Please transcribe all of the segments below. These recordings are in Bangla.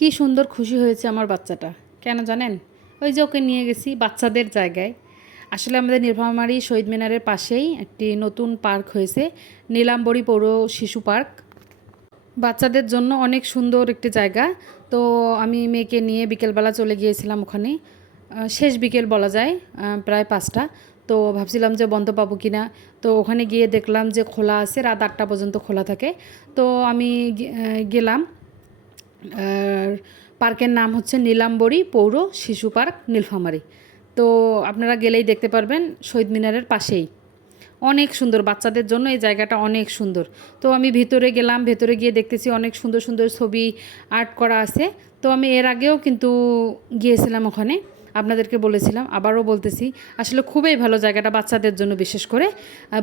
কি সুন্দর খুশি হয়েছে আমার বাচ্চাটা। কেন জানেন? ওই যে ওকে নিয়ে গেছি বাচ্চাদের জায়গায়। আসলে আমাদের নীলফামারী শহীদ মিনারের পাশেই একটি নতুন পার্ক হয়েছে, নীলাম্বরী পৌর শিশু পার্ক। বাচ্চাদের জন্য অনেক সুন্দর একটি জায়গা। তো আমি মেয়েকে নিয়ে বিকেলবেলা চলে গিয়েছিলাম ওখানে। শেষ বিকেল বলা যায়, প্রায় 5টা। তো ভাবছিলাম যে বন্ধ পাবো কি না। তো ওখানে গিয়ে দেখলাম যে খোলা আছে, রাত 8টা পর্যন্ত খোলা থাকে। তো আমি গেলাম। আর পার্কের নাম হচ্ছে নীলাম্বরী পৌর শিশু পার্ক, নীলফামারী। তো আপনারা গেলেই দেখতে পারবেন, শহীদ মিনারের পাশেই। অনেক সুন্দর, বাচ্চাদের জন্য এই জায়গাটা অনেক সুন্দর। তো আমি ভিতরে গেলাম, ভেতরে গিয়ে দেখতেছি অনেক সুন্দর সুন্দর ছবি আর্ট করা আছে। তো আমি এর আগেও কিন্তু গিয়েছিলাম ওখানে, আপনাদেরকে বলেছিলাম, আবারও বলতেছি। আসলে খুবই ভালো জায়গাটা বাচ্চাদের জন্য, বিশেষ করে।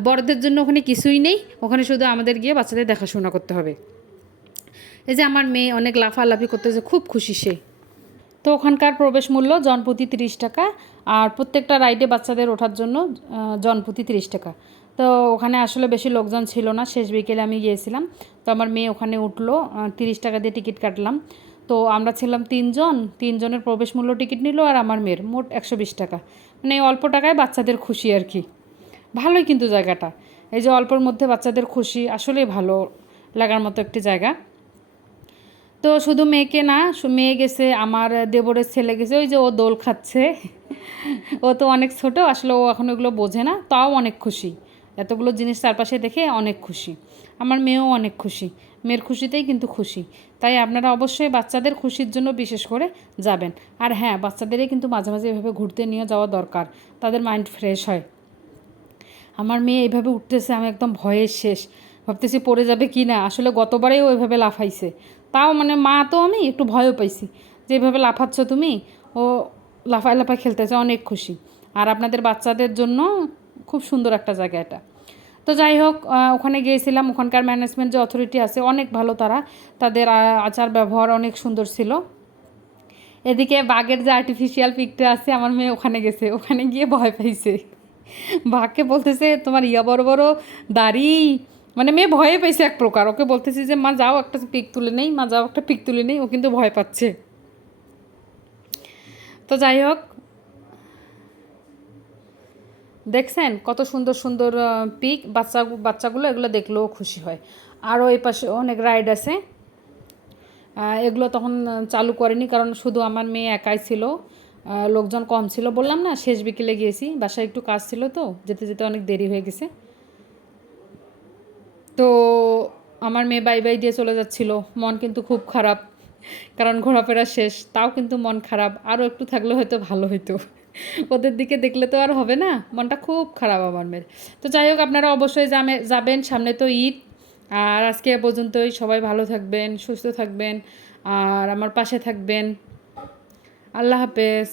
বড়দের জন্য ওখানে কিছুই নেই, ওখানে শুধু আমাদের গিয়ে বাচ্চাদের দেখাশোনা করতে হবে। এই যে আমার মেয়ে অনেক লাফালাফি করতেছে, খুব খুশি সে। তো ওখানকার প্রবেশ মূল্য জনপ্রতি 30 টাকা। আর প্রত্যেকটা রাইডে বাচ্চাদের ওঠার জন্য জনপ্রতি 30 টাকা। তো ওখানে আসলে বেশি লোকজন ছিল না, শেষ বিকেলে আমি গিয়েছিলাম। তো আমার মেয়ে ওখানে উঠলো, 30 টাকা দিয়ে টিকিট কাটলাম। তো আমরা ছিলাম 3 জন, 3 জনের প্রবেশ মূল্য টিকিট নিল, আর আমার মেয়ের মোট 120 টাকা। মানে অল্প টাকায় বাচ্চাদের খুশি আর কি। ভালোই কিন্তু জায়গাটা। এই যে অল্পর মধ্যে বাচ্চাদের খুশি, আসলেই ভালো লাগার মতো একটি জায়গা। তো শুধু মেয়েকে না, মেয়ে গেছে, আমার দেবরের ছেলে গেছে, ওই যে ও দোল খাচ্ছে। ও তো অনেক ছোট, আসলে ও এখন ওগুলো বোঝে না, তাও অনেক খুশি। এতগুলো জিনিস চারপাশে দেখে অনেক খুশি। আমার মেয়েও অনেক খুশি, মেয়ের খুশিতেই কিন্তু খুশি। তাই আপনারা অবশ্যই বাচ্চাদের খুশির জন্য বিশেষ করে যাবেন। আর হ্যাঁ, বাচ্চাদেরই কিন্তু মাঝে মাঝে এভাবে ঘুরতে নিয়ে যাওয়া দরকার, তাদের মাইন্ড ফ্রেশ হয়। আমার মেয়ে এইভাবে উঠতেছে, আমি একদম ভয়ে শেষ, ভাবতেছি পড়ে যাবে কি না। আসলে গতবারেও ওইভাবে লাফাইছে, তাও মানে মা তো আমি একটু ভয়ও পাইছি যে এভাবে লাফাচ্ছ তুমি। ও লাফায় লাফায় খেলতেছে, অনেক খুশি। আর আপনাদের বাচ্চাদের জন্য খুব সুন্দর একটা জায়গা এটা। তো যাই হোক, ওখানে গিয়েছিলাম, ওখানকার ম্যানেজমেন্ট যে অথরিটি আছে অনেক ভালো, তাদের আচার ব্যবহার অনেক সুন্দর ছিল। এদিকে বাঘের যে আর্টিফিশিয়াল পিকটা আছে, আমার মেয়ে ওখানে গেছে, ওখানে গিয়ে ভয় পাইছে। বাঘকে বলতেছে তোমার ইয়া বড় বড় দাড়ি। মানে মেয়ে ভয়ে পেয়েছে এক প্রকার, ওকে বলতেছি যে মা যাও একটা পিক তুলে নেই, মা যাও একটা পিক তুলে নেই, ও কিন্তু ভয় পাচ্ছে। তো যাই হোক, দেখছেন কত সুন্দর সুন্দর পিক, বাচ্চাগুলো এগুলো দেখলেও খুশি হয়। আরও এই পাশে অনেক রাইড আছে। এগুলো তখন চালু করেনি, কারণ শুধু আমার মেয়ে একাই ছিল, লোকজন কম ছিল। বললাম না, শেষ বিকেলে গিয়েছি, বাসায় একটু কাজ ছিল, তো যেতে যেতে অনেক দেরি হয়ে গেছে। তো আমার মেয়ে বাই বাই দিয়ে চলে যাচ্ছিল, মন কিন্তু খুব খারাপ, কারণ ঘোরাফেরা শেষ, তাও কিন্তু মন খারাপ। আরও একটু থাকলে হয়তো ভালো হতো, ওদের দিকে দেখলে তো আর হবে না, মনটা খুব খারাপ আমার মেয়ের। তো যাই হোক, আপনারা অবশ্যই যাবেন, সামনে তো ঈদ। আর আজকে এ পর্যন্তই, সবাই ভালো থাকবেন, সুস্থ থাকবেন, আর আমার পাশে থাকবেন। আল্লাহ হাফেজ।